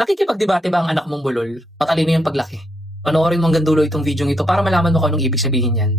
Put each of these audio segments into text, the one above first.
Nakikipagdebate ba ang anak mong bulol? Matalino yung paglaki. Panoorin mo hanggang dulo itong video ito para malaman mo kung anong ibig sabihin yan.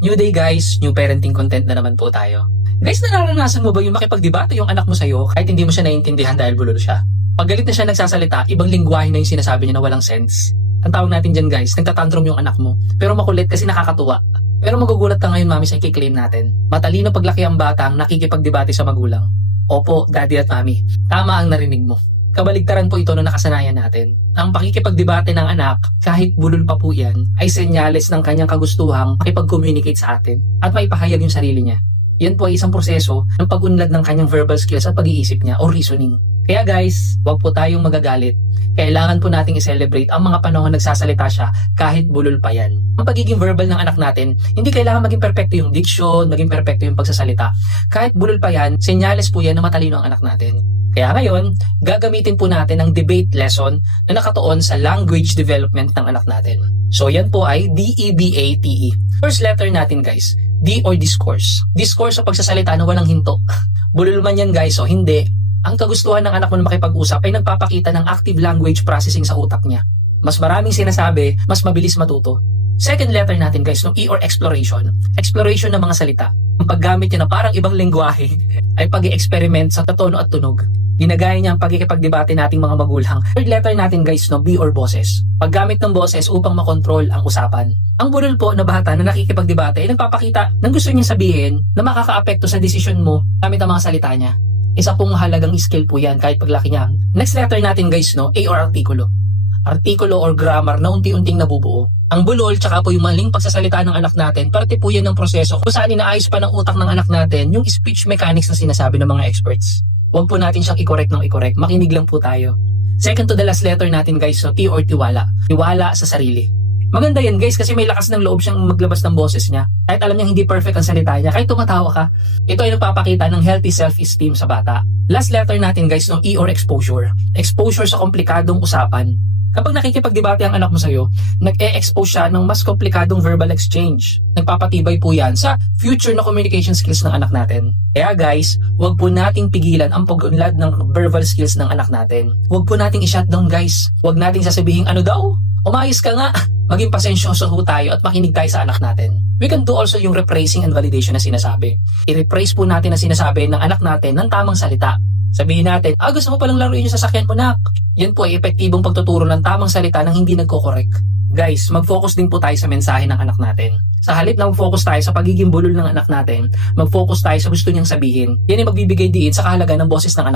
New day guys, new parenting content na naman po tayo. Guys, nararanasan mo ba yung makipagdebate yung anak mo sa'yo kahit hindi mo siya naiintindihan dahil bulol siya? Pag galit na siya nagsasalita, ibang lingwahe na yung sinasabi niya na walang sense. Ang tawag natin dyan guys, nagtatantrum yung anak mo. Pero makulit kasi nakakatuwa. Pero magugulat ka ngayon mami sa i-claim natin. Matalino paglaki ang batang nakikipagdebate sa magulang. Opo, daddy at mami. Tama ang narinig mo. Kabaligtaran po ito na nakasanayan natin. Ang pakikipagdebate ng anak, kahit bulol pa po yan, ay senyales ng kanyang kagustuhang makipag-communicate sa atin at maipahayag yung sarili niya. Yan po ay isang proseso ng pag-unlad ng kanyang verbal skills at pag-iisip niya o reasoning. Kaya guys, huwag po tayong magagalit. Kailangan po nating i-celebrate ang mga panahon nagsasalita siya kahit bulol pa yan. Ang pagiging verbal ng anak natin, hindi kailangan maging perfecto yung diction, maging perfecto yung pagsasalita. Kahit bulol pa yan, senyales po yan na matalino ang anak natin. Kaya ngayon, gagamitin po natin ang debate lesson na nakatuon sa language development ng anak natin. So yan po ay D-E-B-A-T-E. First letter natin guys, D or discourse. Discourse o pagsasalita na walang hinto. Bulol man yan guys o hindi. Ang kagustuhan ng anak mo na makipag-usap ay nagpapakita ng active language processing sa utak niya. Mas maraming sinasabi, mas mabilis matuto. Second letter natin guys, no, E or exploration. Exploration ng mga salita. Ang paggamit niya na parang ibang lengguwahe ay pag-i-experiment sa tono at tunog. Ginagaya niya ang pagkikipagdebate nating mga magulang. Third letter natin guys, no, B or boses. Paggamit ng boses upang makontrol ang usapan. Ang bulol po na bata na nakikipagdebate ay nagpapakita ng gusto niya sabihin na makakaapekto sa desisyon mo gamit ang mga salita niya. Isa pong mahalagang skill po yan kahit paglaki niya. Next letter natin guys, no, A or artikulo. Artikulo or grammar na unti-unting nabubuo. Ang bulol tsaka po yung maling pagsasalita ng anak natin, parte po yan ng proseso kung saan inaayos pa ng utak ng anak natin yung speech mechanics na sinasabi ng mga experts. Huwag po natin siyang i-correct ng i-correct, makinig lang po tayo. Second to the last letter natin guys, no, T or tiwala. Tiwala sa sarili. Maganda yan guys kasi may lakas ng loob siyang maglabas ng boses niya. Kahit alam niya hindi perfect ang salita niya, kahit tumatawa ka, ito ay nagpapakita ng healthy self-esteem sa bata. Last letter natin guys, no, E or exposure. Exposure sa komplikadong usapan. Kapag nakikipagdebate ang anak mo sa'yo, nag-e-expose siya ng mas komplikadong verbal exchange. Nagpapatibay po yan sa future na communication skills ng anak natin. Kaya guys, huwag po nating pigilan ang pag-unlad ng verbal skills ng anak natin. Huwag po nating i-shutdown guys. Huwag nating sasabihin ano daw? Umayos ka nga. Maging pasensyoso ho tayo at makinig tayo sa anak natin. We can do also yung repraising and validation na sinasabi. I-repraise po natin na sinasabi ng anak natin ng tamang salita. Sabihin natin, gusto mo palang laruin yung sasakyan mo nak. Yan po ay epektibong pagtuturo ng tamang salita nang hindi nagko-correct. Guys, mag-focus din po tayo sa mensahe ng anak natin. Sa halip na mag-focus tayo sa pagiging bulol ng anak natin, mag-focus tayo sa gusto niyang sabihin. Yan ay magbibigay diin sa kahalaga ng boses ng anak.